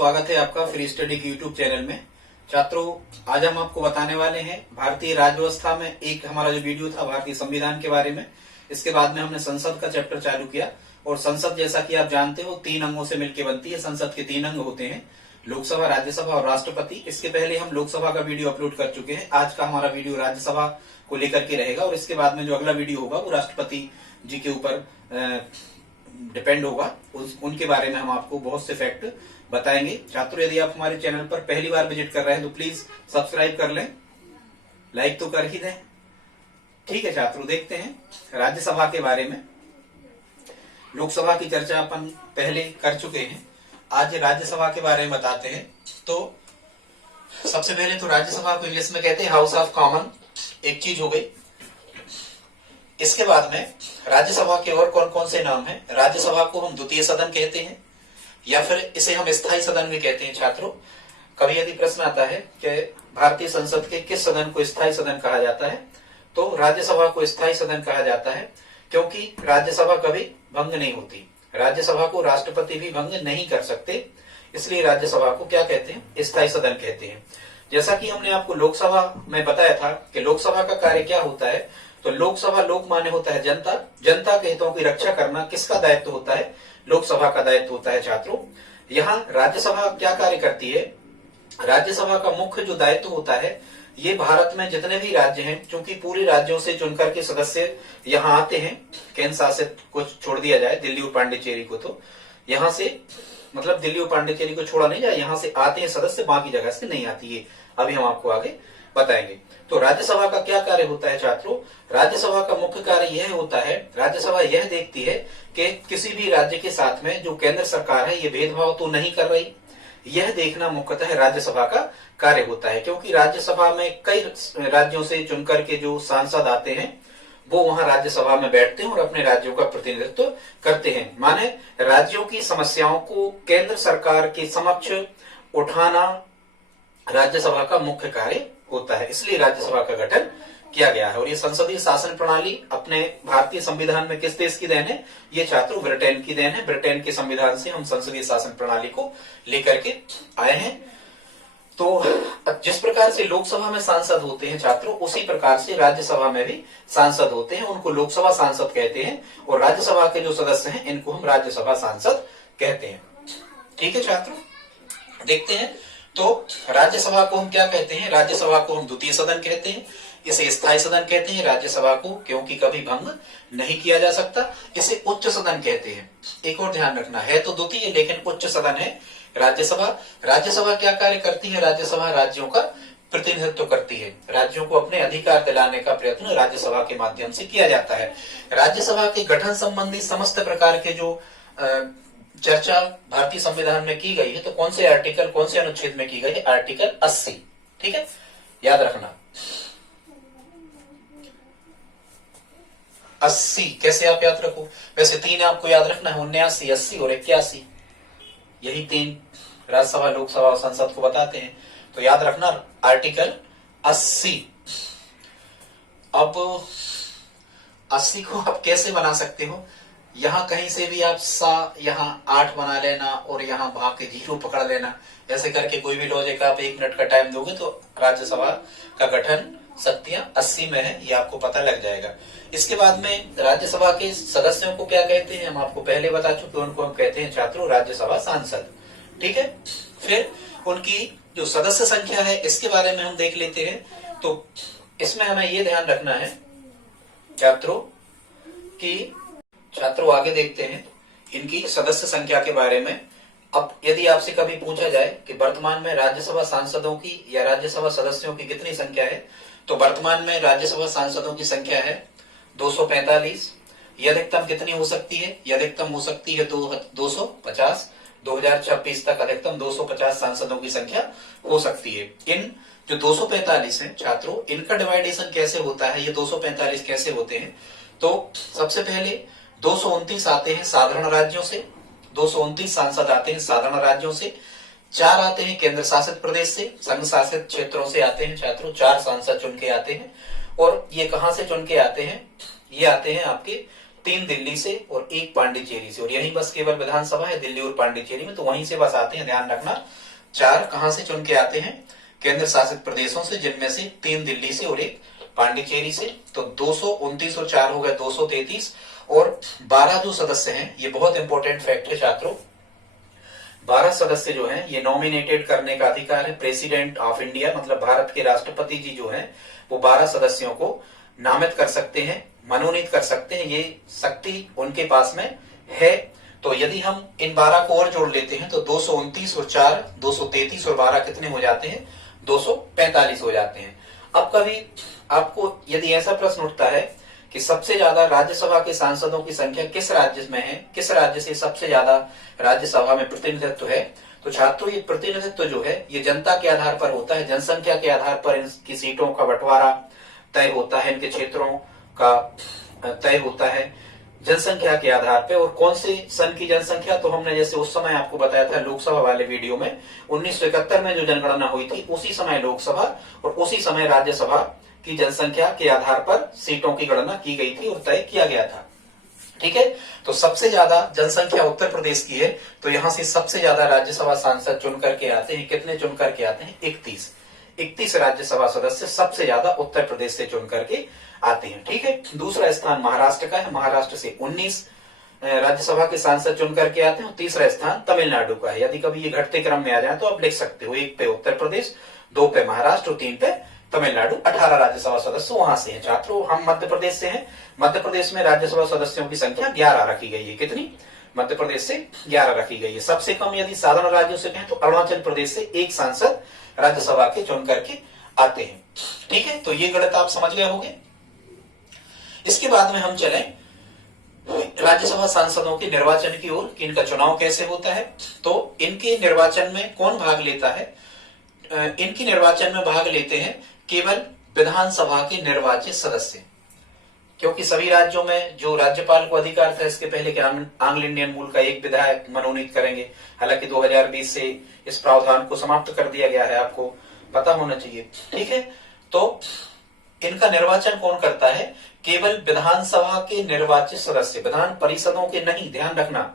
स्वागत है आपका फ्री स्टडी के यूट्यूब चैनल में। छात्रों, आज हम आपको बताने वाले हैं भारतीय राज्य व्यवस्था में एक हमारा जो वीडियो था भारतीय संविधान के बारे में। इसके बाद में हमने संसद का चैप्टर चालू किया और संसद जैसा कि आप जानते हो 3 अंगों से मिलकर बनती है। संसद के 3 अंग होते हैं, लोकसभा, राज्यसभा और राष्ट्रपति। इसके पहले हम लोकसभा का वीडियो अपलोड कर चुके हैं। आज का हमारा वीडियो राज्यसभा को लेकर के रहेगा और इसके बाद में जो अगला वीडियो होगा वो राष्ट्रपति जी के ऊपर डिपेंड होगा। उनके बारे में हम आपको बहुत से फैक्ट बताएंगे। छात्रों, यदि आप हमारे चैनल पर पहली बार विजिट कर रहे हैं तो प्लीज सब्सक्राइब कर लें, लाइक तो कर ही दें। ठीक है छात्रों, देखते हैं राज्यसभा के बारे में। लोकसभा की चर्चा अपन पहले कर चुके हैं, आज राज्यसभा के बारे में बताते हैं। तो सबसे पहले तो राज्यसभा को इंग्लिश में कहते हैं हाउस ऑफ कॉमन, एक चीज हो गई। इसके बाद में राज्यसभा के और कौन कौन से नाम हैं। राज्यसभा को हम द्वितीय सदन कहते हैं या फिर इसे हम स्थायी सदन भी कहते हैं। छात्रों, कभी यदि प्रश्न आता है कि भारतीय संसद के किस सदन को स्थायी सदन कहा जाता है, तो राज्यसभा को स्थायी सदन कहा जाता है, क्योंकि राज्यसभा कभी भंग नहीं होती। राज्यसभा को राष्ट्रपति भी भंग नहीं कर सकते, इसलिए राज्यसभा को क्या कहते हैं, स्थायी सदन कहते हैं। जैसा कि हमने आपको लोकसभा में बताया था कि लोकसभा का कार्य क्या होता है, तो लोकसभा, लोक माने होता है जनता, जनता के हितों की रक्षा करना किसका दायित्व होता है, लोकसभा का दायित्व होता है। छात्रों, यहाँ राज्यसभा क्या कार्य करती है, राज्यसभा का मुख्य जो दायित्व होता है, ये भारत में जितने भी राज्य हैं, क्योंकि पूरे राज्यों से चुनकर के सदस्य यहाँ आते हैं, केंद्र शासित को छोड़ दिया जाए दिल्ली और पांडिचेरी को, तो यहाँ से मतलब दिल्ली और पांडिचेरी को छोड़ा नहीं जाए, यहाँ से आते हैं सदस्य, बाकी जगह से नहीं आती है। अभी हम आपको आगे बताएंगे। तो राज्यसभा का क्या कार्य होता है छात्रों, राज्यसभा का मुख्य कार्य यह होता है, राज्यसभा यह देखती है कि किसी भी राज्य के साथ में जो केंद्र सरकार है ये भेदभाव तो नहीं कर रही, यह देखना मुख्यतः राज्यसभा का कार्य होता है। क्योंकि राज्यसभा में कई राज्यों से चुनकर के जो सांसद आते हैं वो वहां राज्यसभा में बैठते हैं और अपने राज्यों का प्रतिनिधित्व करते हैं। माने राज्यों की समस्याओं को केंद्र सरकार के समक्ष उठाना राज्यसभा का मुख्य कार्य होता है, इसलिए राज्यसभा का गठन किया गया है। और ये संसदीय शासन प्रणाली अपने भारतीय संविधान में किस देश की देन है, ये छात्रों ब्रिटेन की देन है। ब्रिटेन के संविधान से हम संसदीय शासन प्रणाली को लेकर के आए हैं। तो जिस प्रकार से लोकसभा में सांसद होते हैं छात्रों, उसी प्रकार से राज्यसभा में भी सांसद होते हैं, उनको लोकसभा सांसद कहते हैं। और राज्यसभा के जो सदस्य हैं इनको हम राज्यसभा सांसद कहते हैं। ठीक है छात्रों, देखते हैं। तो राज्यसभा को हम क्या कहते हैं, राज्यसभा को हम द्वितीय सदन कहते हैं, इसे स्थायी सदन कहते हैं राज्यसभा को, क्योंकि कभी भंग नहीं किया जा सकता। इसे उच्च सदन कहते हैं। एक और ध्यान रखना है, तो द्वितीय लेकिन उच्च सदन है राज्यसभा। राज्यसभा क्या कार्य करती है, राज्यसभा राज्यों का प्रतिनिधित्व करती है, राज्यों को अपने अधिकार दिलाने का प्रयत्न राज्यसभा के माध्यम से किया जाता है। राज्यसभा के गठन संबंधी समस्त प्रकार के जो चर्चा भारतीय संविधान में की गई है, तो कौन से आर्टिकल, कौन से अनुच्छेद में की गई है, आर्टिकल 80। ठीक है, याद रखना 80। कैसे आप याद रखो, वैसे 3 आपको याद रखना है, 79, 80 और 81। यही 3 राज्यसभा, लोकसभा और संसद को बताते हैं। तो याद रखना आर्टिकल 80। अब 80 को आप कैसे बना सकते हो, यहाँ कहीं से भी आप यहाँ 8 बना लेना और यहाँ भाग के 0 पकड़ लेना, ऐसे करके कोई भी लॉजिक आप 1 मिनट का टाइम दोगे तो राज्यसभा का गठन शक्तियां 80 में है, ये आपको पता लग जाएगा। इसके बाद में राज्यसभा के सदस्यों को क्या कहते हैं, हम आपको पहले बता चुके, उनको हम कहते हैं छात्रों राज्यसभा सांसद। ठीक है, फिर उनकी जो सदस्य संख्या है इसके बारे में हम देख लेते हैं। तो इसमें हमें ये ध्यान रखना है छात्रों कि छात्रों आगे देखते हैं इनकी सदस्य संख्या के बारे में। अब यदि आपसे कभी पूछा जाए कि वर्तमान में राज्यसभा सांसदों की या राज्यसभा सदस्यों की कितनी संख्या है, तो वर्तमान में राज्यसभा सांसदों की संख्या है 245। यह अधिकतम कितनी हो सकती है, यह अधिकतम हो सकती है 250। 2026 तक अधिकतम 250 सांसदों की संख्या हो सकती है। इन जो 245 है छात्रों, इनका डिवाइडेशन कैसे होता है, ये 245 कैसे होते हैं, तो सबसे पहले 229 आते हैं साधारण राज्यों से, 229 सांसद आते हैं साधारण राज्यों से, 4 आते हैं केंद्र शासित प्रदेश से, संघ शासित क्षेत्रों से आते हैं छात्रों, 4 सांसद चुन के आते हैं। और ये कहां से चुन के आते हैं, ये आते हैं आपके 3 दिल्ली से और 1 पांडिचेरी से, और यही बस केवल विधानसभा है दिल्ली और पांडिचेरी में, तो वहीं से बस आते हैं, ध्यान रखना। 4 कहां से चुन के आते हैं? केंद्र शासित प्रदेशों से, जिनमें से 3 दिल्ली से और 1 पांडिचेरी से। तो 229 और 4 हो गए 233, और 12 जो सदस्य हैं, ये बहुत इंपॉर्टेंट फैक्ट है छात्रों, 12 सदस्य जो हैं ये नॉमिनेटेड करने का अधिकार है प्रेसिडेंट ऑफ इंडिया, मतलब भारत के राष्ट्रपति जी जो हैं वो 12 सदस्यों को नामित कर सकते हैं, मनोनीत कर सकते हैं, ये शक्ति उनके पास में है। तो यदि हम इन 12 को और जोड़ लेते हैं तो 229 और 4 233 और 12 कितने हो जाते हैं? 245 हो जाते हैं। अब कभी आपको यदि ऐसा प्रश्न उठता है कि सबसे ज्यादा राज्यसभा के सांसदों की संख्या किस राज्य में है, किस राज्य से सबसे ज्यादा राज्यसभा में प्रतिनिधित्व है, तो छात्रों ये प्रतिनिधित्व जो है ये जनता के आधार पर होता है, जनसंख्या के आधार पर इनकी सीटों का बंटवारा तय होता है, इनके क्षेत्रों का तय होता है जनसंख्या के आधार पे। और कौन से सन की जनसंख्या, तो हमने जैसे उस समय आपको बताया था लोकसभा वाले वीडियो में, 1971 में जो जनगणना हुई थी उसी समय लोकसभा और उसी समय राज्यसभा की जनसंख्या के आधार पर सीटों की गणना की गई थी और तय किया गया था। ठीक है, तो सबसे ज्यादा जनसंख्या उत्तर प्रदेश की है, तो यहां से सबसे ज्यादा राज्यसभा सांसद चुन करके आते हैं। कितने चुन करके आते हैं? 31 राज्यसभा सदस्य सबसे ज्यादा उत्तर प्रदेश से चुन करके आते हैं। ठीक है, दूसरा स्थान महाराष्ट्र का है, महाराष्ट्र से 19 राज्यसभा के सांसद चुन करके आते हैं, और तीसरा स्थान तमिलनाडु का है। यदि कभी ये घटते क्रम में आ जाए तो आप लिख सकते हो, 1 पे उत्तर प्रदेश, 2 पे महाराष्ट्र और 3 पे तमिलनाडु। 18 राज्यसभा सदस्य वहां से हैं। छात्रों हम मध्य प्रदेश से हैं, मध्य प्रदेश में राज्यसभा सदस्यों की संख्या 11 रखी गई है। कितनी? मध्य प्रदेश से 11 रखी गई है। सबसे कम यदि साधारण राज्यों से कहें तो अरुणाचल प्रदेश से 1 सांसद राज्यसभा के चुन करके आते हैं। ठीक है, तो ये गणित आप समझ गए होंगे। इसके बाद में हम चलें राज्यसभा सांसदों के निर्वाचन की ओर, कि इनका चुनाव कैसे होता है। तो इनके निर्वाचन में कौन भाग लेता है? इनके निर्वाचन में भाग लेते हैं केवल विधानसभा के निर्वाचित सदस्य, क्योंकि सभी राज्यों में जो राज्यपाल को अधिकार था इसके पहले कि आंग्ल इंडियन मूल का 1 विधायक मनोनीत करेंगे, हालांकि 2020 से इस प्रावधान को समाप्त कर दिया गया है, आपको पता होना चाहिए। ठीक है, तो इनका निर्वाचन कौन करता है? केवल विधानसभा के निर्वाचित सदस्य, विधान परिषदों के नहीं, ध्यान रखना।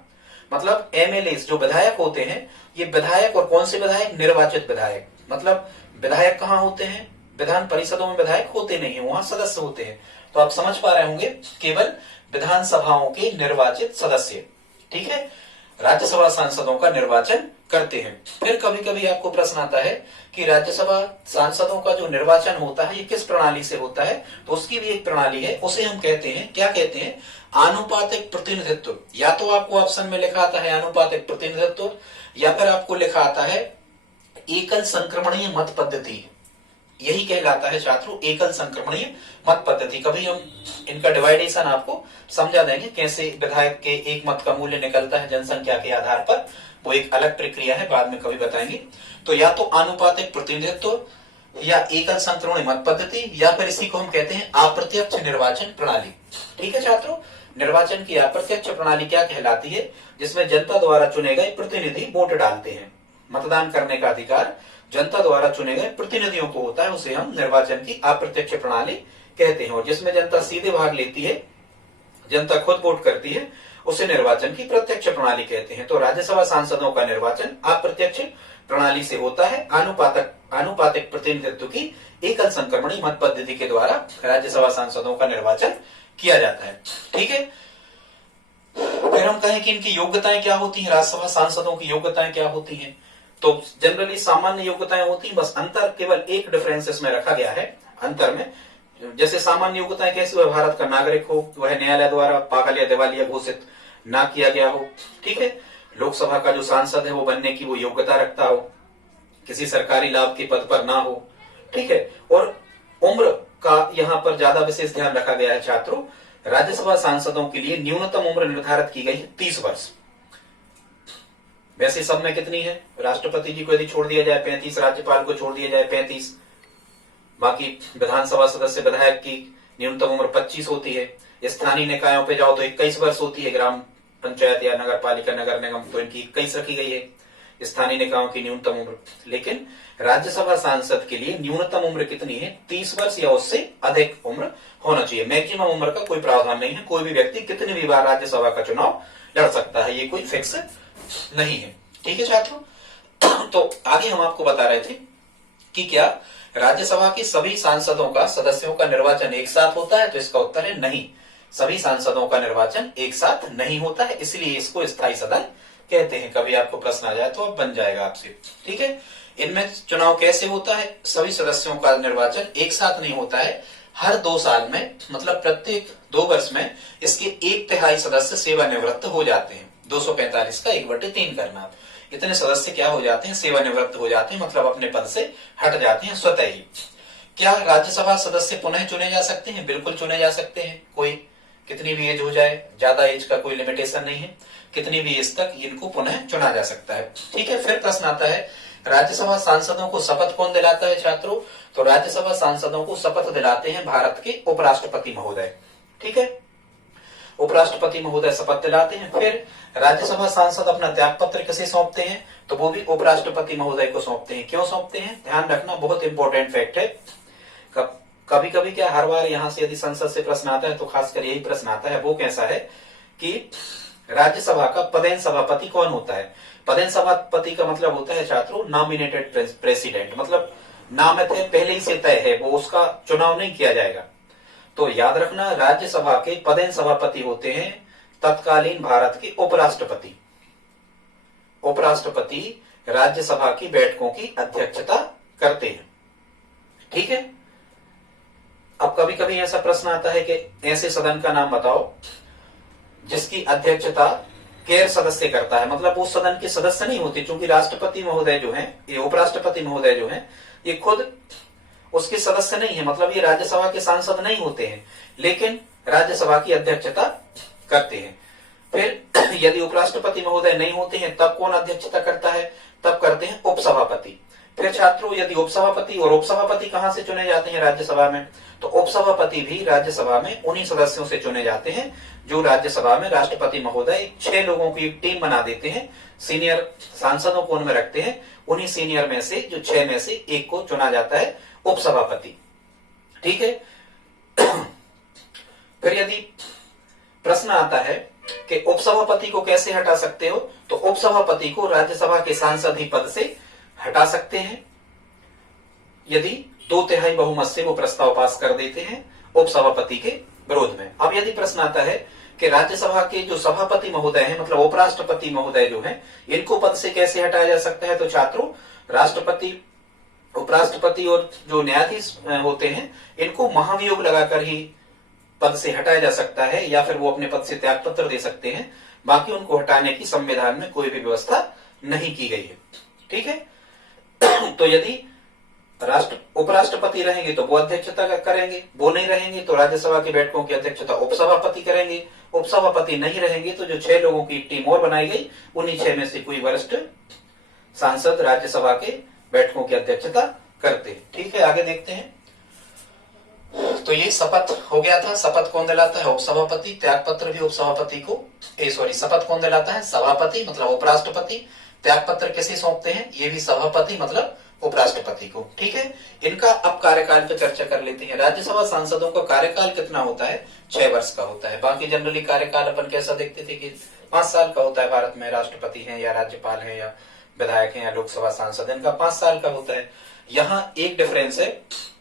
मतलब एमएलए जो विधायक होते हैं, ये विधायक, और कौन से विधायक? निर्वाचित विधायक। मतलब विधायक कहाँ होते हैं? विधान परिषदों में विधायक होते नहीं है, वहां सदस्य होते हैं। तो आप समझ पा रहे होंगे, केवल विधानसभाओं के निर्वाचित सदस्य। ठीक है, राज्यसभा सांसदों का निर्वाचन करते हैं। फिर कभी कभी आपको प्रश्न आता है कि राज्यसभा सांसदों का जो निर्वाचन होता है ये किस प्रणाली से होता है, तो उसकी भी एक प्रणाली है, उसे हम कहते हैं, क्या कहते हैं? आनुपातिक प्रतिनिधित्व। या तो आपको ऑप्शन में लिखा आता है आनुपातिक प्रतिनिधित्व, या फिर आपको लिखा आता है एकल संक्रमणीय मत पद्धति। यही कहलाता है छात्रों एकल संक्रमणीय मत पद्धति। कभी हम इनका डिवाइडेशन आपको समझा देंगे, कैसे विधायक के एक मत का मूल्य निकलता है जनसंख्या के आधार पर, वो एक अलग प्रक्रिया है, बाद में कभी बताएंगे। तो या तो आनुपातिक प्रतिनिधित्व, या एकल संक्रमणीय मत पद्धति, या फिर इसी को हम कहते हैं अप्रत्यक्ष निर्वाचन प्रणाली। ठीक है छात्रों, निर्वाचन की अप्रत्यक्ष प्रणाली क्या कहलाती है? जिसमें जनता द्वारा चुने गए प्रतिनिधि वोट डालते हैं। मतदान करने का अधिकार जनता द्वारा चुने गए प्रतिनिधियों को होता है, उसे हम निर्वाचन की अप्रत्यक्ष प्रणाली कहते हैं। और जिसमें जनता सीधे भाग लेती है, जनता खुद वोट करती है, उसे निर्वाचन की प्रत्यक्ष प्रणाली कहते हैं। तो राज्यसभा सांसदों का निर्वाचन अप्रत्यक्ष प्रणाली से होता है, आनुपातिक प्रतिनिधित्व की एकल संक्रमणीय मत पद्धति के द्वारा राज्यसभा सांसदों का निर्वाचन किया जाता है। ठीक है, फिर हम कहें कि इनकी योग्यताएं क्या होती हैं, राज्यसभा सांसदों की योग्यताएं क्या होती हैं। तो जनरली सामान्य योग्यताएं होती हैं, बस अंतर केवल एक डिफरेंस इसमें रखा गया है। अंतर में जैसे सामान्य योग्यताएं कैसी? वह भारत का नागरिक हो, वह न्यायालय द्वारा पागल या दिवालिया घोषित ना किया गया हो। ठीक है, लोकसभा का जो सांसद है वो बनने की वो योग्यता रखता हो, किसी सरकारी लाभ के पद पर ना हो। ठीक है, और उम्र का यहाँ पर ज्यादा विशेष ध्यान रखा गया है छात्रों। राज्यसभा सांसदों के लिए न्यूनतम उम्र निर्धारित की गई है 30 वर्ष। वैसे सब में कितनी है? राष्ट्रपति जी को यदि छोड़ दिया जाए 35, राज्यपाल को छोड़ दिया जाए 35, बाकी विधानसभा सदस्य विधायक की न्यूनतम उम्र 25 होती है। स्थानीय निकायों पे जाओ तो 21 वर्ष होती है, ग्राम पंचायत या नगर पालिका नगर निगम, तो इनकी 21 रखी गई है। स्थानीय निकायों की न्यूनतम उम्र। लेकिन राज्यसभा सांसद के लिए न्यूनतम उम्र कितनी है? 30 वर्ष या उससे अधिक उम्र होना चाहिए। मैक्सिमम उम्र का कोई प्रावधान नहीं है। कोई भी व्यक्ति कितनी भी बार राज्यसभा का चुनाव लड़ सकता है, ये कोई फिक्स नहीं है। ठीक है छात्रों, तो आगे हम आपको बता रहे थे कि क्या राज्यसभा के सभी सांसदों का, सदस्यों का निर्वाचन एक साथ होता है? तो इसका उत्तर है नहीं, सभी सांसदों का निर्वाचन एक साथ नहीं होता है, इसलिए इसको स्थायी सदन कहते हैं। कभी आपको प्रश्न आ जाए तो अब बन जाएगा आपसे। ठीक है, इनमें चुनाव कैसे होता है? सभी सदस्यों का निर्वाचन एक साथ नहीं होता है, हर 2 साल में, मतलब प्रत्येक 2 वर्ष में इसके 1/3 सदस्य सेवानिवृत्त हो जाते हैं। 245 का 1/3 करना, इतने सदस्य क्या हो जाते हैं? सेवानिवृत्त हो जाते हैं, मतलब अपने पद से हट जाते हैं स्वतः ही। क्या राज्यसभा सदस्य पुनः चुने जा सकते हैं? बिल्कुल चुने जा सकते हैं। कोई कितनी भी एज हो जाए, ज्यादा एज का कोई लिमिटेशन नहीं है, कितनी भी एज तक इनको पुनः चुना जा सकता है। ठीक है, फिर प्रश्न आता है राज्यसभा सांसदों को शपथ कौन दिलाता है छात्रों? तो राज्यसभा सांसदों को शपथ दिलाते हैं भारत के उपराष्ट्रपति महोदय। ठीक है, उपराष्ट्रपति महोदय शपथ दिलाते हैं। फिर राज्यसभा सांसद अपना त्याग पत्र किसे सौंपते हैं? तो वो भी उपराष्ट्रपति महोदय को सौंपते हैं। क्यों सौंपते हैं? ध्यान रखना, बहुत इंपॉर्टेंट फैक्ट है। कभी कभी क्या, हर बार यहां से यदि संसद से प्रश्न आता है तो खासकर यही प्रश्न आता है, वो कैसा है कि राज्यसभा का पदेन सभापति कौन होता है? पदेन सभापति का मतलब होता है छात्रों नॉमिनेटेड प्रेसिडेंट, मतलब नामित है, पहले ही से तय है, वो उसका चुनाव नहीं किया जाएगा। तो याद रखना, राज्यसभा के पदेन सभापति होते हैं तत्कालीन भारत के उपराष्ट्रपति। उपराष्ट्रपति राज्यसभा की बैठकों की अध्यक्षता करते हैं। ठीक है, अब कभी कभी ऐसा प्रश्न आता है कि ऐसे सदन का नाम बताओ जिसकी अध्यक्षता गैर सदस्य करता है, मतलब वो सदन के सदस्य नहीं होते, क्योंकि राष्ट्रपति महोदय जो हैं, ये उपराष्ट्रपति महोदय जो हैं, ये खुद उसके सदस्य नहीं है, मतलब ये राज्यसभा के सांसद नहीं होते हैं, लेकिन राज्यसभा की अध्यक्षता करते हैं। फिर यदि उपराष्ट्रपति महोदय नहीं होते हैं तब कौन अध्यक्षता करता है? तब करते हैं उपसभापति। फिर छात्रों, यदि उपसभापति और उपसभापति कहां से चुने जाते हैं राज्यसभा में? तो उपसभापति भी राज्यसभा में उन्हीं सदस्यों से चुने जाते हैं जो राज्यसभा में राष्ट्रपति महोदय 6 लोगों की एक टीम बना देते हैं, सीनियर सांसदों को उनमें रखते हैं, उन्हीं सीनियर में से जो 6 में से एक को चुना जाता है उपसभापति। ठीक है, फिर यदि प्रश्न आता है कि उपसभापति को कैसे हटा सकते हो? तो उपसभापति को राज्यसभा के सांसद ही पद से हटा सकते हैं यदि 2/3 बहुमत से वो प्रस्ताव पास कर देते हैं उपसभापति के विरोध में। अब यदि प्रश्न आता है कि राज्यसभा के जो सभापति महोदय हैं, मतलब उपराष्ट्रपति महोदय जो हैं, इनको पद से कैसे हटाया जा सकता है? तो छात्रों, राष्ट्रपति, उपराष्ट्रपति और जो न्यायाधीश होते हैं, इनको महाभियोग लगाकर ही पद से हटाया जा सकता है, या फिर वो अपने पद से त्याग पत्र दे सकते हैं। बाकी उनको हटाने की संविधान में कोई भी व्यवस्था नहीं की गई है। ठीक है, तो यदि उपराष्ट्रपति रहेंगे तो वो अध्यक्षता करेंगे, वो नहीं रहेंगे तो राज्यसभा की बैठकों की अध्यक्षता उपसभापति करेंगे, उपसभापति नहीं रहेंगे तो जो 6 लोगों की टीम और बनाई गई, उन्हीं 6 में से कोई वरिष्ठ सांसद राज्यसभा के बैठकों की अध्यक्षता करते हैं। ठीक है, आगे देखते हैं। तो ये शपथ हो गया था। शपथ कौन दिलाता है? उपसभापति। त्याग पत्र भी उपसभापति को, शपथ कौन दिलाता है? सभापति, मतलब उपराष्ट्रपति। त्याग पत्र किसे सौंपते हैं? ये भी सभापति, मतलब उपराष्ट्रपति को। ठीक है, इनका अब कार्यकाल पर चर्चा कर लेते हैं। राज्यसभा सांसदों का कार्यकाल कितना होता है? 6 वर्ष का होता है। बाकी जनरली कार्यकाल अपन कैसा देखते थे कि 5 साल का होता है। भारत में राष्ट्रपति हैं या राज्यपाल हैं या विधायक हैं या लोकसभा सांसद, इनका 5 साल का होता है। यहाँ एक डिफरेंस है,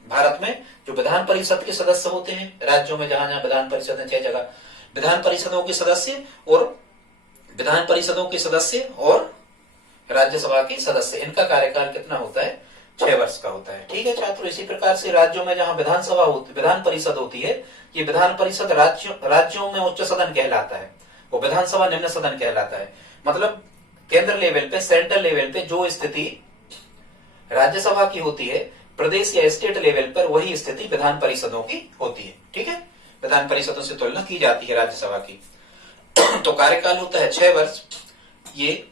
भारत में जो विधान परिषद के सदस्य होते हैं, राज्यों में जहां जहां विधान परिषद है 6 जगह, विधान परिषदों के सदस्य और राज्यसभा के सदस्य, इनका कार्यकाल कितना होता है? 6 वर्ष का होता है। ठीक है छात्रों, इसी प्रकार से राज्यों में जहां विधान परिषद होती है, ये विधान परिषद राज्यों में उच्च सदन कहलाता है, वो विधानसभा निम्न सदन कहलाता है। मतलब केंद्र लेवल पे, सेंट्रल लेवल पे जो स्थिति राज्यसभा की होती है, प्रदेश या स्टेट लेवल पर वही स्थिति विधान परिषदों की होती है। ठीक है, विधान परिषदों से तुलना की जाती है राज्यसभा की। तो कार्यकाल होता है 6 वर्ष। ये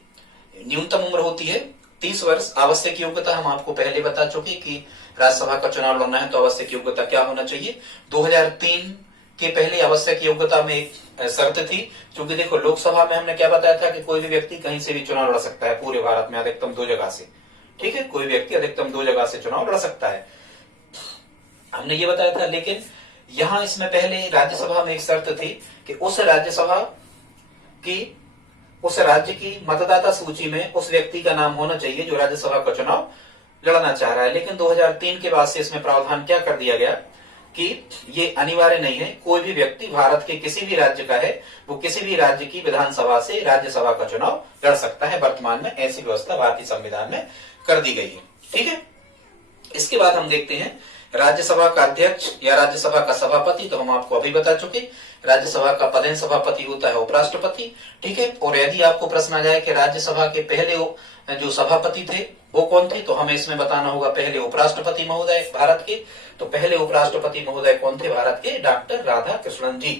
न्यूनतम उम्र होती है 30 वर्ष। आवश्यक योग्यता हम आपको पहले बता चुके कि राज्यसभा का चुनाव लड़ना है तो आवश्यक योग्यता क्या होना चाहिए। 2003 के पहले आवश्यक योग्यता में एक शर्त थी, क्योंकि देखो लोकसभा में हमने क्या बताया था कि कोई भी व्यक्ति कहीं से भी चुनाव लड़ सकता है पूरे भारत में अधिकतम 2 जगह से। ठीक है, कोई व्यक्ति अधिकतम 2 जगह से चुनाव लड़ सकता है, हमने ये बताया था। लेकिन यहां इसमें पहले राज्यसभा में एक शर्त थी कि उस राज्य की मतदाता सूची में उस व्यक्ति का नाम होना चाहिए जो राज्यसभा का चुनाव लड़ना चाह रहा है। लेकिन 2003 के बाद से इसमें प्रावधान क्या कर दिया गया कि ये अनिवार्य नहीं है, कोई भी व्यक्ति भारत के किसी भी राज्य का है वो किसी भी राज्य की विधानसभा से राज्यसभा का चुनाव लड़ सकता है। वर्तमान में ऐसी व्यवस्था भारतीय संविधान में कर दी गई है। ठीक है, इसके बाद हम देखते हैं राज्यसभा का अध्यक्ष या राज्यसभा का सभापति। तो हम आपको अभी बता चुके, राज्यसभा का पदेन सभापति होता है उपराष्ट्रपति। ठीक है, और यदि आपको प्रश्न आ जाए कि राज्यसभा के पहले जो सभापति थे वो कौन थे, तो हमें इसमें बताना होगा पहले उपराष्ट्रपति महोदय भारत के। तो पहले उपराष्ट्रपति महोदय कौन थे भारत के? डॉक्टर राधा कृष्णन जी।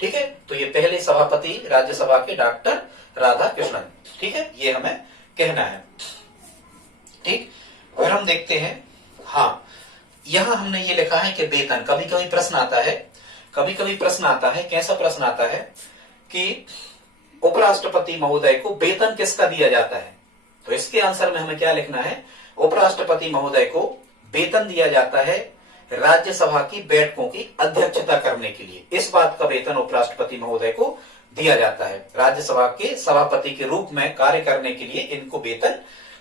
ठीक है, तो ये पहले सभापति राज्यसभा के डॉक्टर राधा कृष्णन। ठीक है, ये हमें कहना है। ठीक, फिर हम देखते हैं, हाँ यहां हमने ये लिखा है कि वेतन, कभी कभी प्रश्न आता है, कैसा प्रश्न आता है कि उपराष्ट्रपति महोदय को वेतन किसका दिया जाता है? तो इसके आंसर में हमें क्या लिखना है? उपराष्ट्रपति महोदय को वेतन दिया जाता है राज्यसभा की बैठकों की अध्यक्षता करने के लिए। इस बात का वेतन उपराष्ट्रपति महोदय को दिया जाता है, राज्यसभा के सभापति के रूप में कार्य करने के लिए इनको वेतन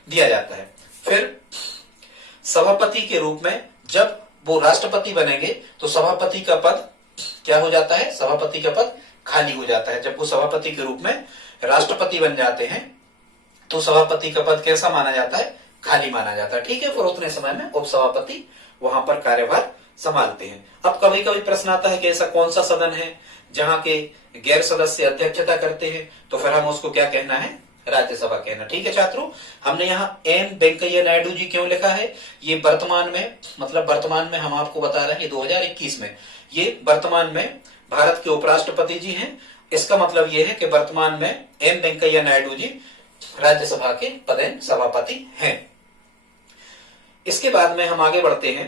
दिया जाता है। फिर सभापति के रूप में जब वो राष्ट्रपति बनेंगे तो सभापति का पद क्या हो जाता है? सभापति का पद खाली हो जाता है। जब वो सभापति के रूप में राष्ट्रपति बन जाते हैं तो सभापति का पद कैसा माना जाता है? खाली माना जाता है। ठीक है, फिर उतने समय में उपसभापति वहां पर कार्यभार संभालते हैं। अब कभी कभी प्रश्न आता है कि ऐसा कौन सा सदन है जहां के गैर सदस्य अध्यक्षता करते हैं, तो फिर हम उसको क्या कहना है? राज्यसभा कहना। ठीक है छात्रों, हमने यहाँ एम वेंकैया नायडू जी क्यों लिखा है? ये वर्तमान में हम आपको बता रहे हैं 2021 में ये वर्तमान में भारत के उपराष्ट्रपति जी हैं। इसका मतलब ये है कि वर्तमान में एम वेंकैया नायडू जी राज्यसभा के पदेन सभापति हैं। इसके बाद में हम आगे बढ़ते हैं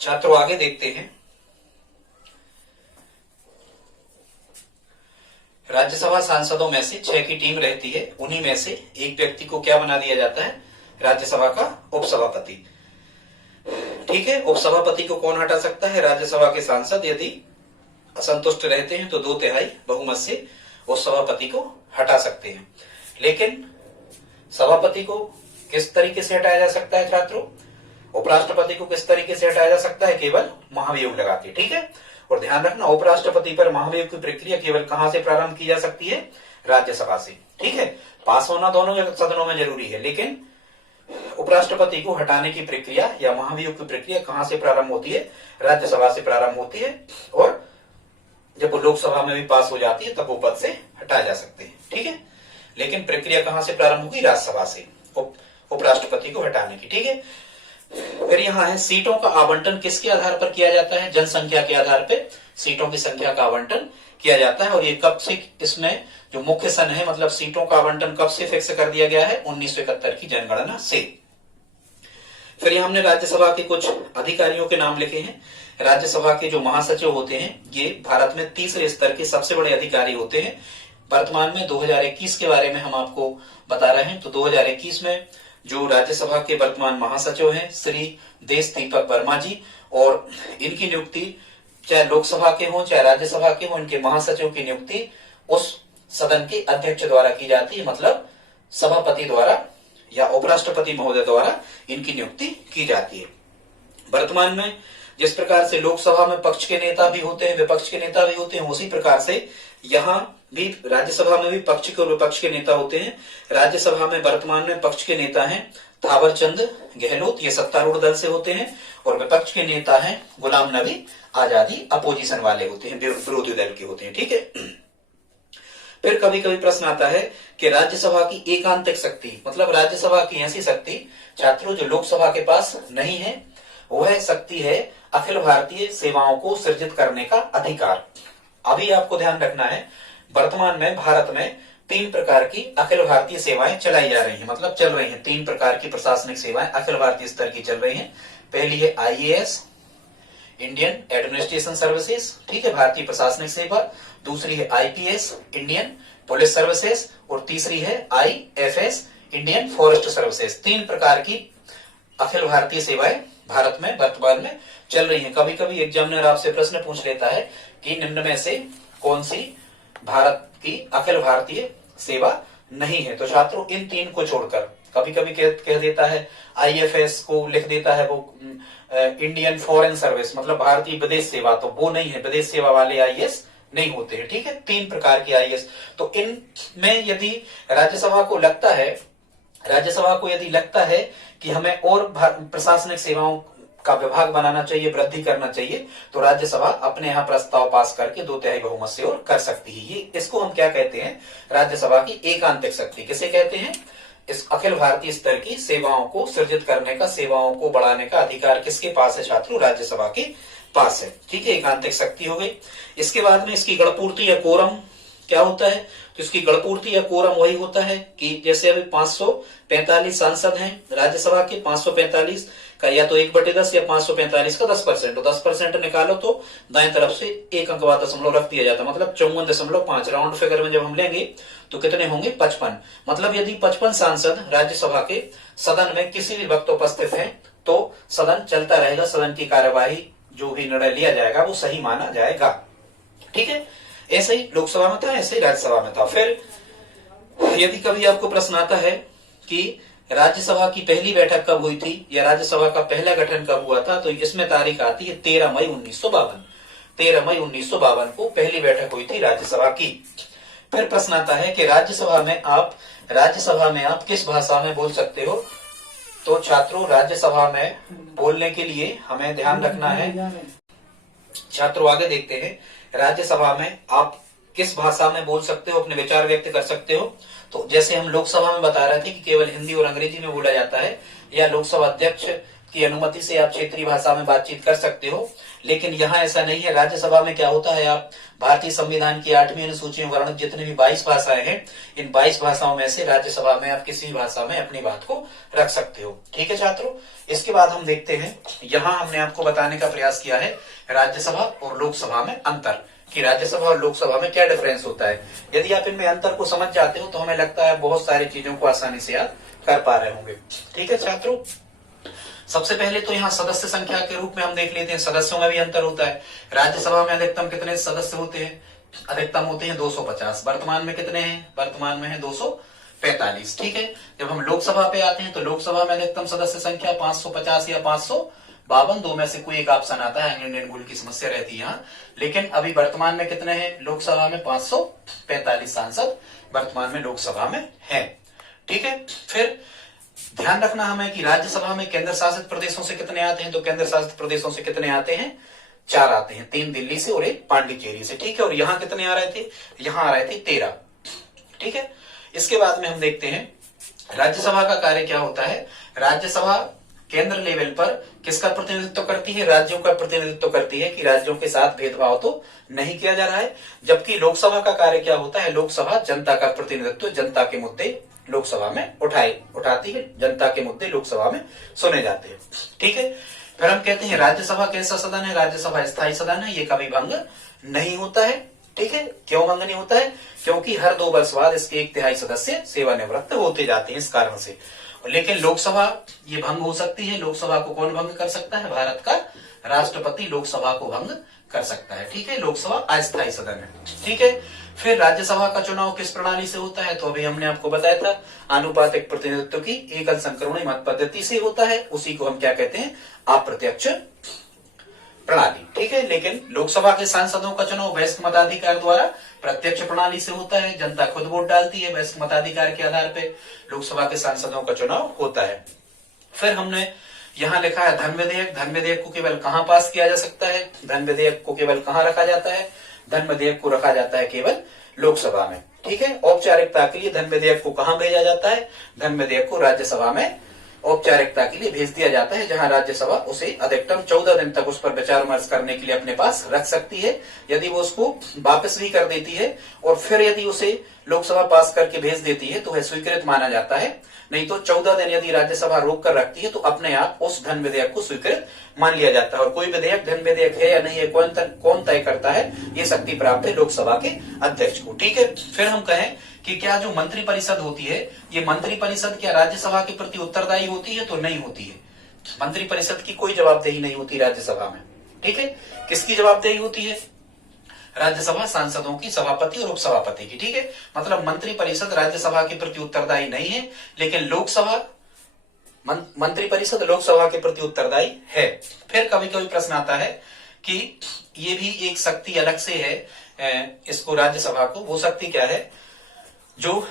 छात्रों, आगे देखते हैं राज्यसभा सांसदों में से 6 की टीम रहती है, उन्हीं में से एक व्यक्ति को क्या बना दिया जाता है? राज्यसभा का उपसभापति। ठीक है, उपसभापति को कौन हटा सकता है? राज्यसभा के सांसद यदि असंतुष्ट रहते हैं तो 2/3 बहुमत से उस सभापति को हटा सकते हैं। लेकिन सभापति को किस तरीके से हटाया जा सकता है छात्रों? उपराष्ट्रपति को किस तरीके से हटाया जा सकता है? केवल महाभियोग लगा के। ठीक है, और ध्यान रखना उपराष्ट्रपति पर महाभियोग की प्रक्रिया केवल कहां से प्रारंभ की जा सकती है? राज्यसभा से। ठीक है, पास होना दोनों सदनों में जरूरी है, लेकिन उपराष्ट्रपति को हटाने की प्रक्रिया या महाभियोग की प्रक्रिया कहां से प्रारंभ होती है? राज्यसभा से प्रारंभ होती है, और जब वो लोकसभा में भी पास हो जाती है तब वो पद से हटाए जा सकते हैं। ठीक है, लेकिन प्रक्रिया कहां से प्रारंभ होगी? राज्यसभा से उपराष्ट्रपति को हटाने की। ठीक है, फिर यहाँ है सीटों का आवंटन किसके आधार पर किया जाता है? जनसंख्या के आधार पर सीटों की संख्या का आवंटन किया जाता है। और ये कब से, इसमें जो मुख्य सन है, मतलब सीटों का आवंटन कब से फिक्स कर दिया गया है? 1971 की जनगणना से। फिर हमने राज्यसभा के कुछ अधिकारियों के नाम लिखे हैं। राज्यसभा के जो महासचिव होते हैं ये भारत में तीसरे स्तर के सबसे बड़े अधिकारी होते हैं। वर्तमान में 2021 के बारे में हम आपको बता रहे हैं। तो 2021 में जो राज्यसभा के वर्तमान महासचिव हैं श्री देश दीपक वर्मा जी, और इनकी नियुक्ति चाहे लोकसभा के हो चाहे राज्यसभा के हो, इनके महासचिव की नियुक्ति उस सदन के अध्यक्ष द्वारा की जाती है, मतलब सभापति द्वारा या उपराष्ट्रपति महोदय द्वारा इनकी नियुक्ति की जाती है। वर्तमान में जिस प्रकार से लोकसभा में पक्ष के नेता भी होते हैं, विपक्ष के नेता भी होते हैं, उसी प्रकार से यहाँ भी राज्यसभा में भी पक्ष के और विपक्ष के नेता होते हैं। राज्यसभा में वर्तमान में पक्ष के नेता हैं थावरचंद गहलोत, ये सत्तारूढ़ दल से होते हैं, और विपक्ष के नेता हैं गुलाम नबी आजादी, अपोजिशन वाले होते हैं, विरोधी दल के होते हैं। ठीक है, फिर कभी कभी प्रश्न आता है कि राज्यसभा की एकांतिक शक्ति, मतलब राज्यसभा की ऐसी शक्ति छात्रों जो लोकसभा के पास नहीं है, वह शक्ति है अखिल भारतीय सेवाओं को सृजित करने का अधिकार। अभी आपको ध्यान रखना है, वर्तमान में भारत में 3 प्रकार की अखिल भारतीय सेवाएं चलाई जा रही हैं, मतलब चल रही हैं। 3 प्रकार की प्रशासनिक सेवाएं अखिल भारतीय स्तर की चल रही हैं। पहली है IAS, इंडियन एडमिनिस्ट्रेशन सर्विसेज, ठीक है, भारतीय प्रशासनिक सेवा। दूसरी है आईपीएस, इंडियन पुलिस सर्विसेज। और तीसरी है आईएफएस, इंडियन फॉरेस्ट सर्विसेज। 3 प्रकार की अखिल भारतीय सेवाएं भारत में वर्तमान में चल रही हैं। कभी कभी एग्जामिनर आपसे प्रश्न पूछ लेता है कि निम्न में से कौन सी भारत की अखिल भारतीय सेवा नहीं है। तो छात्रों इन 3 को छोड़कर कभी कभी कह देता है आईएफएस को लिख देता है वो इंडियन फॉरेन सर्विस, मतलब भारतीय विदेश सेवा, तो वो नहीं है, विदेश सेवा वाले आईएएस नहीं होते हैं, ठीक है। 3 प्रकार के आईएएस। तो इनमें यदि राज्यसभा को यदि लगता है कि हमें और प्रशासनिक सेवाओं का विभाग बनाना चाहिए, वृद्धि करना चाहिए, तो राज्यसभा अपने यहाँ प्रस्ताव पास करके 2/3 बहुमत से और कर सकती है। ये इसको हम क्या कहते हैं, राज्यसभा की एकांतिक शक्ति। किसे कहते हैं? इस अखिल भारतीय स्तर की सेवाओं को सृजित करने का, सेवाओं को बढ़ाने का अधिकार किसके पास है छात्रों? राज्यसभा के पास है, ठीक है। एकांतिक शक्ति हो गई। इसके बाद में इसकी गणपूर्ति या कोरम क्या होता है? तो इसकी गणपूर्ति या कोरम वही होता है कि जैसे अभी 545 सांसद हैं राज्यसभा के, 545 का या तो 1/10 या 545 का 10%, तो 10% निकालो तो दाएं तरफ से 1 अंक बाद दशमलव रख दिया जाता है, मतलब 54.5। राउंड फिगर में जब हम लेंगे तो कितने होंगे? 55। मतलब यदि 55 सांसद राज्यसभा के सदन में किसी भी वक्त उपस्थित हैं तो सदन चलता रहेगा, सदन की कार्यवाही जो भी निर्णय लिया जाएगा वो सही माना जाएगा, ठीक है। ऐसे ही लोकसभा में था, ऐसे ही राज्यसभा में था। फिर यदि कभी आपको प्रश्न आता है कि राज्यसभा की पहली बैठक कब हुई थी या राज्यसभा का पहला गठन कब हुआ था, तो इसमें तारीख आती है 13 मई 1952। 13 मई 1952 को पहली बैठक हुई थी राज्यसभा की। फिर प्रश्न आता है कि राज्यसभा में आप किस भाषा में बोल सकते हो? तो छात्रों राज्यसभा में बोलने के लिए हमें ध्यान रखना है। छात्रों आगे देखते हैं, राज्यसभा में आप किस भाषा में बोल सकते हो, अपने विचार व्यक्त कर सकते हो। तो जैसे हम लोकसभा में बता रहे थे कि केवल हिंदी और अंग्रेजी में बोला जाता है, या लोकसभा अध्यक्ष की अनुमति से आप क्षेत्रीय भाषा में बातचीत कर सकते हो, लेकिन यहाँ ऐसा नहीं है। राज्यसभा में क्या होता है, आप भारतीय संविधान की 8वीं अनुसूची में वर्णित जितनी भी 22 भाषाएं हैं, इन 22 भाषाओं में से राज्यसभा में आप किसी भी भाषा में अपनी बात को रख सकते हो, ठीक है छात्रों। इसके बाद हम देखते हैं, यहाँ हमने आपको बताने का प्रयास किया है राज्यसभा और लोकसभा में अंतर, कि राज्यसभा और लोकसभा में क्या डिफरेंस होता है। यदि आप इनमें अंतर को समझ जाते हो तो हमें लगता है बहुत सारी चीजों को आसानी से याद कर पा रहे होंगे, ठीक है छात्रों। सबसे पहले तो यहाँ सदस्य संख्या के रूप में हम देख लेते हैं, सदस्यों में भी अंतर होता है। राज्यसभा में अधिकतम कितने सदस्य होते हैं? अधिकतम होते हैं 250। वर्तमान में कितने हैं? वर्तमान में है 245, ठीक है। जब हम लोकसभा पे आते हैं तो लोकसभा में अधिकतम सदस्य संख्या 550 या 552, दो में से कोई एक ऑप्शन आता है, इंडियन रूल की समस्या रहती है यहाँ। लेकिन अभी वर्तमान में कितने हैं? लोकसभा में 545 सांसद वर्तमान में लोकसभा में है, ठीक है। फिर ध्यान रखना हमें कि राज्यसभा में केंद्र शासित प्रदेशों से कितने आते हैं? तो केंद्र शासित प्रदेशों से कितने आते हैं? 4 आते हैं, 3 दिल्ली से और 1 पांडिचेरी से, ठीक है। और यहाँ कितने आ रहे थे? यहाँ आ रहे थे 13, ठीक है। इसके बाद में हम देखते हैं राज्यसभा का कार्य क्या होता है। राज्यसभा केंद्र लेवल पर किसका प्रतिनिधित्व करती है? राज्यों का प्रतिनिधित्व करती है, कि राज्यों के साथ भेदभाव तो नहीं किया जा रहा है। जबकि लोकसभा का कार्य क्या होता है? लोकसभा जनता का प्रतिनिधित्व, जनता के मुद्दे लोकसभा में उठाती है, जनता के मुद्दे लोकसभा में सुने जाते हैं, ठीक है। फिर हम कहते हैं राज्यसभा कैसा सदन है? राज्यसभा स्थायी सदन है, ये कभी भंग नहीं होता है, ठीक है। क्यों भंग नहीं होता है? क्योंकि हर 2 वर्ष बाद इसके 1/3 सदस्य सेवानिवृत्त होते जाते हैं, इस कारण से। लेकिन लोकसभा ये भंग हो सकती है। लोकसभा को कौन भंग कर सकता है? भारत का राष्ट्रपति लोकसभा को भंग कर सकता है, ठीक है। लोकसभा अस्थायी सदन है, ठीक है। फिर राज्यसभा का चुनाव किस प्रणाली से होता है? तो अभी हमने आपको बताया था, आनुपातिक प्रतिनिधित्व की एकल संक्रमणी मत पद्धति से होता है। उसी को हम क्या कहते हैं? अप्रत्यक्ष प्रणाली, ठीक है। लेकिन लोकसभा के सांसदों का चुनाव वयस्क मताधिकार द्वारा प्रत्यक्ष प्रणाली से होता है। जनता खुद वोट डालती है, वयस्क मताधिकार के आधार पे लोकसभा के सांसदों का चुनाव होता है। फिर हमने यहाँ लिखा है धन विधेयक। धन विधेयक को केवल कहाँ पास किया जा सकता है? धन विधेयक को केवल कहाँ रखा जाता है? धन विधेयक को रखा जाता है केवल लोकसभा में, ठीक है। औपचारिकता के लिए धन विधेयक को कहाँ भेजा जाता है? धन विधेयक को राज्यसभा में औपचारिकता के लिए भेज दिया जाता है, जहां राज्यसभा उसे अधिकतम 14 दिन तक उस पर विचार विमर्श करने के लिए अपने पास रख सकती है। यदि वो उसको वापस भी कर देती है और फिर यदि उसे लोकसभा पास करके भेज देती है तो वह स्वीकृत माना जाता है। नहीं तो 14 दिन यदि राज्यसभा रोक कर रखती है तो अपने आप उस धन विधेयक को स्वीकृत मान लिया जाता है। और कोई विधेयक धन विधेयक है या नहीं है, कौन तय करता है, ये शक्ति प्राप्त है लोकसभा के अध्यक्ष को। ठीक है, फिर हम कहें कि क्या जो मंत्री परिषद होती है, ये मंत्री परिषद क्या राज्यसभा के प्रति उत्तरदायी होती है? तो नहीं होती है। मंत्री परिषद की कोई जवाबदेही नहीं होती राज्यसभा में। ठीक है, किसकी जवाबदेही होती है? राज्यसभा सांसदों की, सभापति और उपसभापति की। ठीक है, मतलब मंत्री परिषद राज्यसभा के प्रति उत्तरदायी नहीं है, लेकिन लोकसभा मंत्री परिषद लोकसभा के प्रति उत्तरदायी है। फिर कभी कभी प्रश्न आता है कि ये भी एक शक्ति अलग से है इसको राज्यसभा को। वो शक्ति क्या है? जो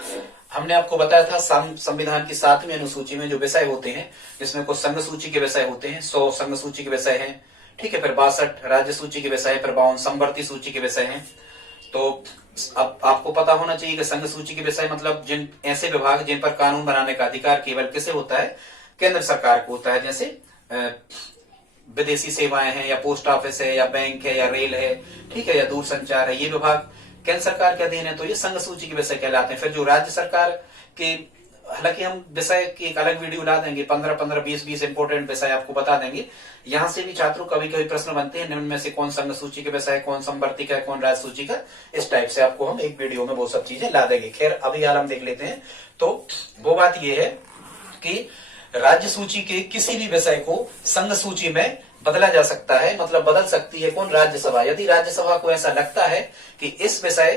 हमने आपको बताया था संविधान की 7वीं अनुसूची में जो विषय होते हैं, जिसमें कुछ संघ सूची के विषय होते हैं, 100 संघ सूची के विषय हैं। ठीक है, फिर 62 राज्य सूची के विषय, फिर 52 समवर्ती सूची के विषय हैं। तो अब आपको पता होना चाहिए कि संघ सूची के विषय मतलब जिन ऐसे विभाग जिन पर कानून बनाने का अधिकार केवल किसे होता है? केंद्र सरकार को होता है। जैसे विदेशी सेवाएं हैं, या पोस्ट ऑफिस है, या बैंक है, या रेल है, ठीक है, या दूरसंचार है, ये विभाग केंद्र सरकार के अधीन है, तो ये संघ सूची के विषय कहलाते हैं। फिर जो राज्य सरकार के, हालांकि हम विषय की एक अलग वीडियो ला देंगे, 15-15, 20-20 इंपोर्टेंट विषय आपको बता देंगे। यहां से भी छात्रों कभी कभी प्रश्न बनते हैं, उनमें से कौन संघ सूची के विषय है, कौन समवर्ती का है, कौन राज्य सूची का, इस टाइप से आपको हम एक वीडियो में वो सब चीजें ला देंगे। खैर अभी यार हम देख लेते हैं। तो वो बात ये है कि राज्य सूची के किसी भी विषय को संघ सूची में बदला जा सकता है, मतलब बदल सकती है कौन? राज्यसभा। यदि राज्यसभा को ऐसा लगता है कि इस विषय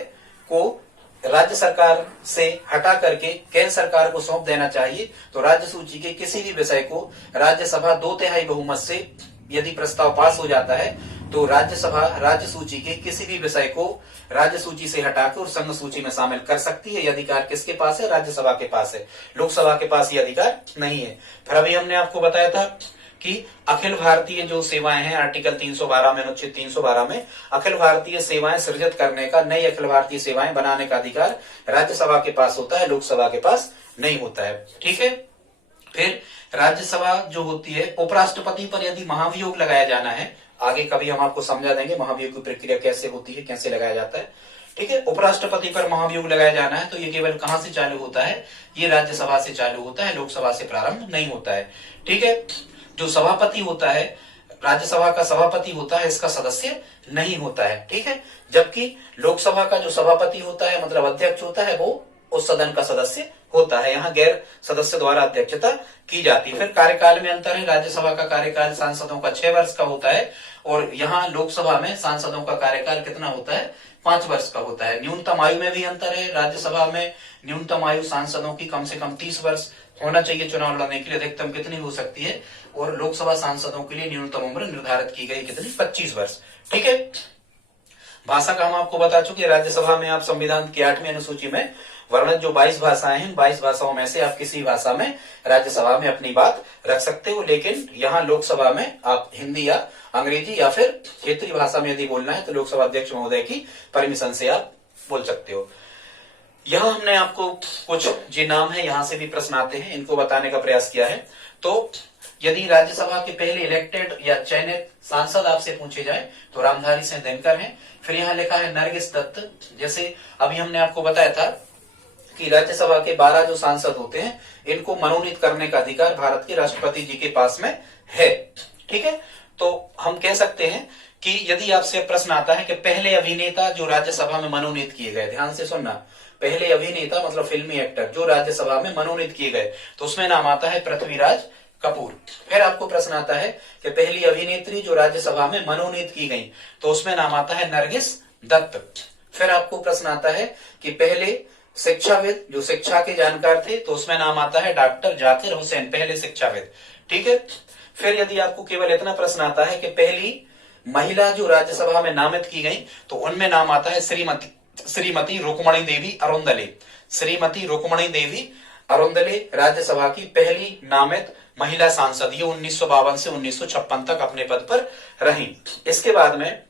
को राज्य सरकार से हटा करके केंद्र सरकार को सौंप देना चाहिए, तो राज्य सूची के किसी भी विषय को राज्यसभा 2/3 बहुमत से यदि प्रस्ताव पास हो जाता है, तो राज्यसभा राज्य सूची के किसी भी विषय को राज्य सूची से हटाकर और संघ सूची में शामिल कर सकती है। ये अधिकार किसके पास है? राज्यसभा के पास है। लोकसभा के पास ये अधिकार नहीं है। फिर अभी हमने आपको बताया था कि अखिल भारतीय जो सेवाएं हैं, आर्टिकल 312 में, अनुच्छेद 312 में अखिल भारतीय सेवाएं सृजित करने का, नई अखिल भारतीय सेवाएं बनाने का अधिकार राज्यसभा के पास होता है, लोकसभा के पास नहीं होता है। ठीक है, फिर राज्यसभा जो होती है, उपराष्ट्रपति पर यदि महाभियोग लगाया जाना है, आगे कभी हम आपको समझा देंगे महाभियोग की प्रक्रिया कैसे होती है, कैसे लगाया जाता है। ठीक है, उपराष्ट्रपति पर महाभियोग लगाया जाना है तो ये केवल कहां से चालू होता है? ये राज्यसभा से चालू होता है, लोकसभा से प्रारंभ नहीं होता है। ठीक है, जो सभापति होता है, राज्यसभा का सभापति होता है, इसका सदस्य नहीं होता है। ठीक है, जबकि लोकसभा का जो सभापति होता है, मतलब अध्यक्ष होता है, वो उस सदन का सदस्य होता है। यहाँ गैर सदस्य द्वारा अध्यक्षता की जाती है। फिर कार्यकाल में अंतर है, राज्यसभा का कार्यकाल सांसदों का 6 वर्ष का होता है, और यहाँ लोकसभा में सांसदों का कार्यकाल कितना होता है? 5 वर्ष का होता है। न्यूनतम आयु में भी अंतर है, राज्यसभा में न्यूनतम आयु सांसदों की कम से कम 30 वर्ष होना चाहिए चुनाव लड़ने के लिए, अधिकतम कितनी हो सकती है, और लोकसभा सांसदों के लिए न्यूनतम उम्र निर्धारित की गई कितनी? 25 वर्ष। ठीक है, भाषा का हम आपको बता चुके। राज्यसभा में आप संविधान की 8वीं अनुसूची में वर्णित जो 22 भाषाएं हैं, 22 भाषाओं में से आप किसी भाषा में राज्यसभा में अपनी बात रख सकते हो, लेकिन यहाँ लोकसभा में आप हिंदी या अंग्रेजी या फिर क्षेत्रीय भाषा में यदि बोलना है तो लोकसभा अध्यक्ष महोदय की परमिशन से आप बोल सकते हो। यहाँ हमने आपको कुछ जो नाम है, यहाँ से भी प्रश्न आते हैं, इनको बताने का प्रयास किया है। तो यदि राज्यसभा के पहले इलेक्टेड या चयनित सांसद आपसे पूछे जाए तो रामधारी सिंह दिनकर हैं। फिर यहाँ लिखा है नरगिस दत्त। जैसे अभी हमने आपको बताया था कि राज्यसभा के 12 जो सांसद होते हैं, इनको मनोनीत करने का अधिकार भारत के राष्ट्रपति जी के पास में है। ठीक है, तो हम कह सकते हैं कि यदि आपसे प्रश्न आता है कि पहले अभिनेता जो राज्यसभा में मनोनीत किए गए, ध्यान से सुनना, पहले अभिनेता मतलब फिल्मी एक्टर जो राज्यसभा में मनोनीत किए गए, तो उसमें नाम आता है पृथ्वीराज कपूर। फिर आपको प्रश्न आता है कि पहली अभिनेत्री जो राज्यसभा में मनोनीत की गई, तो उसमें नाम आता है नरगिस दत्त। फिर आपको प्रश्न आता है कि पहले शिक्षाविद जो शिक्षा के जानकार थे, तो उसमें नाम आता है डॉक्टर जाकिर हुसैन, पहले शिक्षाविद। ठीक है, फिर यदि आपको केवल इतना प्रश्न आता है कि पहली महिला जो राज्यसभा में नामित की गई, तो उनमें नाम आता है श्रीमती रुक्मणी देवी अरुंदले। श्रीमती रुक्मणी देवी अरुंदले राज्यसभा की पहली नामित महिला सांसद, ये 1952 से 1956 तक अपने पद पर रही। इसके बाद में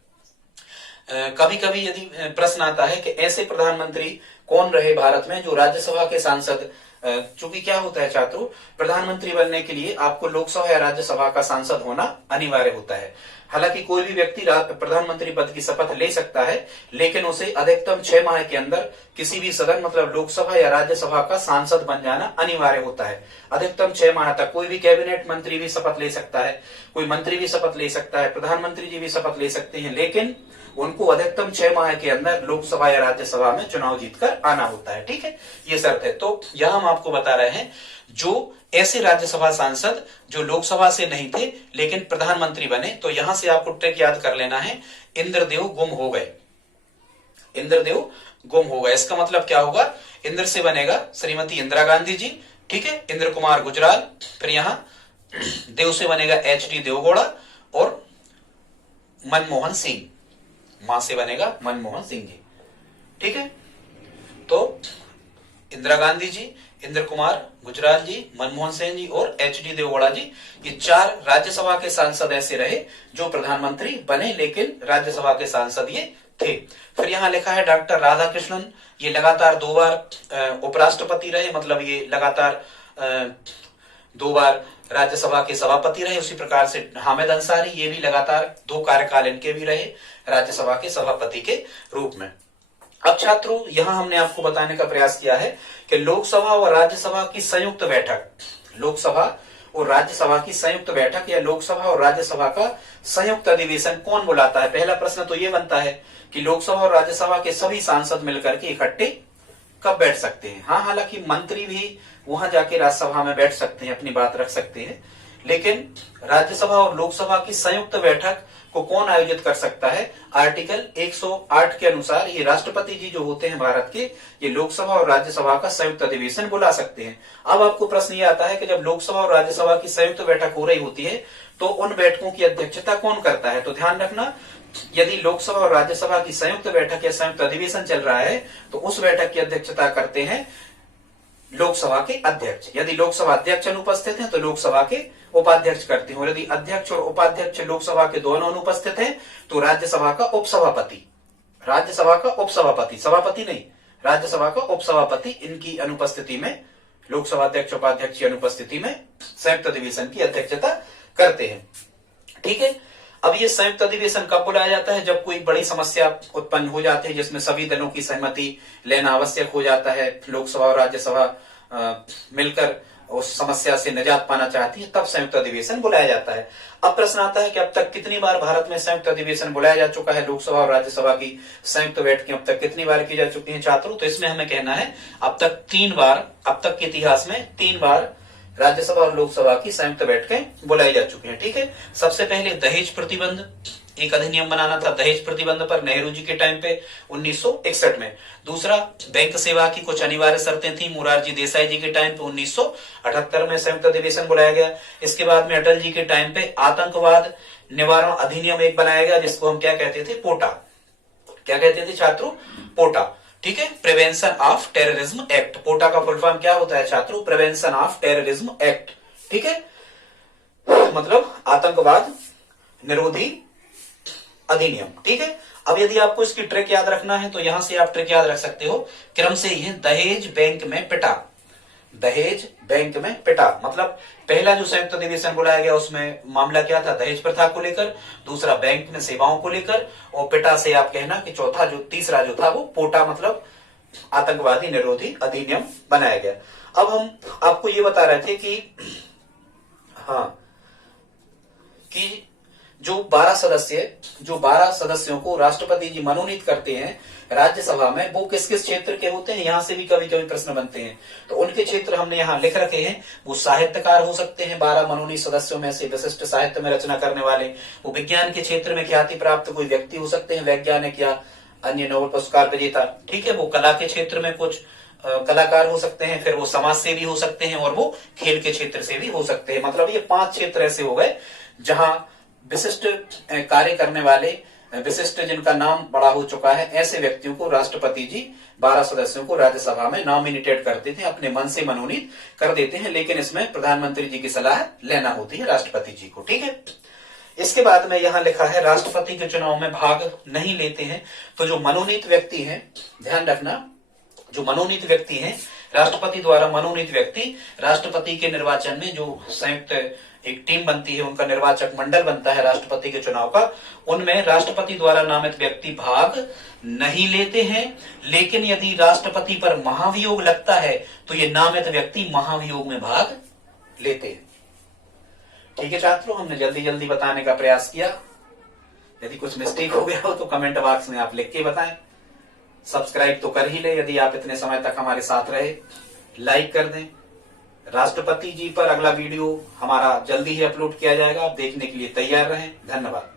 कभी कभी यदि प्रश्न आता है कि ऐसे प्रधानमंत्री कौन रहे भारत में जो राज्यसभा के सांसद चूंकि क्या होता है छात्रों, प्रधानमंत्री बनने के लिए आपको लोकसभा या राज्यसभा का सांसद होना अनिवार्य होता है। हालांकि कोई भी व्यक्ति प्रधानमंत्री पद की शपथ ले सकता है, लेकिन उसे अधिकतम 6 माह के अंदर किसी भी सदन मतलब लोकसभा या राज्यसभा का सांसद बन जाना अनिवार्य होता है। अधिकतम 6 माह तक कोई भी कैबिनेट मंत्री भी शपथ ले सकता है, कोई मंत्री भी शपथ ले सकता है, प्रधानमंत्री जी भी शपथ ले सकते हैं, लेकिन उनको अधिकतम 6 माह के अंदर लोकसभा या राज्यसभा में चुनाव जीतकर आना होता है। ठीक है, ये शर्त है। तो यहां हम आपको बता रहे हैं जो ऐसे राज्यसभा सांसद जो लोकसभा से नहीं थे लेकिन प्रधानमंत्री बने, तो यहां से आपको ट्रिक याद कर लेना है, इंद्रदेव गुम हो गए। इंद्रदेव गुम हो गए, इसका मतलब क्या होगा, इंद्र से बनेगा श्रीमती इंदिरा गांधी जी, ठीक है, इंद्र कुमार गुजराल, फिर यहां देव से बनेगा एच.डी. देवगौड़ा और मनमोहन सिंह, मां से बनेगा मनमोहन सिंह जी। ठीक है, तो इंदिरा गांधी जी, इंद्र कुमार गुजराल जी, मनमोहन सिंह जी और एच.डी. देवगौड़ा जी, ये 4 राज्यसभा के सांसद ऐसे रहे जो प्रधानमंत्री बने लेकिन राज्यसभा के सांसद ये थे। फिर यहां लिखा है डॉक्टर राधाकृष्णन, ये लगातार 2 बार उपराष्ट्रपति रहे, मतलब ये लगातार 2 बार राज्यसभा के सभापति रहे। उसी प्रकार से हामिद अंसारी, ये भी लगातार 2 कार्यकाल इनके भी रहे राज्यसभा के सभापति के रूप में। अब छात्रों, यहां हमने आपको बताने का प्रयास किया है कि लोकसभा और राज्यसभा की संयुक्त बैठक, लोकसभा और राज्यसभा की संयुक्त बैठक या लोकसभा और राज्यसभा का संयुक्त अधिवेशन कौन बुलाता है। पहला प्रश्न तो ये बनता है कि लोकसभा और राज्यसभा के सभी सांसद मिलकर के इकट्ठे कब बैठ सकते हैं। हाँ, हालांकि मंत्री भी वहां जाके राज्यसभा में बैठ सकते हैं, अपनी बात रख सकते हैं, लेकिन राज्यसभा और लोकसभा की संयुक्त बैठक को कौन आयोजित कर सकता है। आर्टिकल 108 के अनुसार ये राष्ट्रपति जी जो होते हैं भारत के, ये लोकसभा और राज्यसभा का संयुक्त अधिवेशन बुला सकते हैं। अब आपको प्रश्न ये आता है कि जब लोकसभा और राज्यसभा की संयुक्त बैठक हो रही होती है तो उन बैठकों की अध्यक्षता कौन करता है। तो ध्यान रखना, यदि लोकसभा और राज्यसभा की संयुक्त बैठक या संयुक्त अधिवेशन चल रहा है तो उस बैठक की अध्यक्षता करते हैं लोकसभा के अध्यक्ष। यदि लोकसभा अध्यक्ष अनुपस्थित हैं तो लोकसभा के उपाध्यक्ष करते हैं, और यदि अध्यक्ष और उपाध्यक्ष लोकसभा के दोनों अनुपस्थित हैं तो राज्यसभा का उपसभापति, राज्यसभा का उपसभापति, सभापति नहीं, राज्यसभा का उपसभापति इनकी अनुपस्थिति में, लोकसभा अध्यक्ष उपाध्यक्ष की अनुपस्थिति में संयुक्त अधिवेशन की अध्यक्षता करते हैं। ठीक है, अब ये संयुक्त अधिवेशन कब बुलाया जाता है, जब कोई बड़ी समस्या उत्पन्न हो जाती है जिसमें सभी दलों की सहमति लेना आवश्यक हो जाता है, लोकसभा और राज्यसभा मिलकर उस समस्या से निजात पाना चाहती है, तब संयुक्त अधिवेशन बुलाया जाता है। अब प्रश्न आता है कि अब तक कितनी बार भारत में संयुक्त अधिवेशन बुलाया जा चुका है, लोकसभा और राज्यसभा की संयुक्त बैठकें अब तक कितनी बार की जा चुकी हैं छात्रों। तो इसमें हमें कहना है अब तक 3 बार, अब तक के इतिहास में 3 बार राज्यसभा और लोकसभा की संयुक्त बैठकें बुलाई जा चुकी हैं। ठीक है, सबसे पहले दहेज प्रतिबंध, एक अधिनियम बनाना था दहेज प्रतिबंध पर नेहरू जी के टाइम पे 1961 में। दूसरा, बैंक सेवा की कुछ अनिवार्य शर्तें थी, मोरारजी देसाई जी के टाइम पे 1978 में संयुक्त अधिवेशन बुलाया गया। इसके बाद में अटल जी के टाइम पे आतंकवाद निवारण अधिनियम एक बनाया गया, जिसको हम क्या कहते थे, पोटा। क्या कहते थे छात्रों, पोटा। ठीक है, प्रिवेंशन ऑफ टेररिज्म एक्ट, पोटा का फुल फॉर्म क्या होता है छात्रों, प्रिवेंशन ऑफ टेररिज्म एक्ट। ठीक है, मतलब आतंकवाद निरोधी अधिनियम। ठीक है, अब यदि आपको इसकी ट्रिक याद रखना है तो यहां से आप ट्रिक याद रख सकते हो, क्रम से ही दहेज बैंक में पिटा, दहेज बैंक में पिटा। मतलब पहला जो संयुक्त अधिवेशन बुलाया गया उसमें मामला क्या था, दहेज प्रथा को लेकर, दूसरा बैंक में सेवाओं को लेकर, और पिटा से आप कहना कि चौथा जो तीसरा जो था वो पोटा, मतलब आतंकवादी निरोधी अधिनियम बनाया गया। अब हम आपको ये बता रहे थे कि हाँ, कि जो 12 सदस्यों को राष्ट्रपति जी मनोनीत करते हैं राज्यसभा में, वो किस किस क्षेत्र के होते हैं, यहां से भी कभी कभी प्रश्न बनते हैं। तो उनके क्षेत्र हमने यहाँ लिख रखे हैं। वो साहित्यकार हो सकते हैं, 12 मनोनीत सदस्यों में से विशिष्ट साहित्य में रचना करने वाले। वो विज्ञान के क्षेत्र में ख्याति प्राप्त कोई व्यक्ति हो सकते हैं, वैज्ञानिक या अन्य नोबेल पुरस्कार विजेता। ठीक है, वो कला के क्षेत्र में कुछ कलाकार हो सकते हैं, फिर वो समाज सेवी हो सकते हैं, और वो खेल के क्षेत्र से भी हो सकते हैं। मतलब ये 5 क्षेत्र ऐसे हो गए जहां विशिष्ट कार्य करने वाले, विशिष्ट जिनका नाम बड़ा हो चुका है, ऐसे व्यक्तियों को राष्ट्रपति जी 12 सदस्यों को राज्यसभा में नॉमिनेटेड करते थे, अपने मन से मनोनीत कर देते हैं, लेकिन इसमें प्रधानमंत्री जी की सलाह लेना होती है राष्ट्रपति जी को। ठीक है, इसके बाद में यहां लिखा है राष्ट्रपति के चुनाव में भाग नहीं लेते हैं। तो जो मनोनीत व्यक्ति हैं, ध्यान रखना, जो मनोनीत व्यक्ति हैं राष्ट्रपति द्वारा मनोनीत व्यक्ति राष्ट्रपति के निर्वाचन में जो संयुक्त एक टीम बनती है, उनका निर्वाचक मंडल बनता है राष्ट्रपति के चुनाव का, उनमें राष्ट्रपति द्वारा नामित व्यक्ति भाग नहीं लेते हैं। लेकिन यदि राष्ट्रपति पर महाभियोग लगता है तो ये नामित व्यक्ति महाभियोग में भाग लेते हैं। ठीक है छात्रों, हमने जल्दी जल्दी बताने का प्रयास किया। यदि कुछ मिस्टेक हो गया हो तो कमेंट बॉक्स में आप लिख के बताएं। सब्सक्राइब तो कर ही ले यदि आप इतने समय तक हमारे साथ रहे। लाइक कर दें। राष्ट्रपति जी पर अगला वीडियो हमारा जल्दी ही अपलोड किया जाएगा, आप देखने के लिए तैयार रहें। धन्यवाद।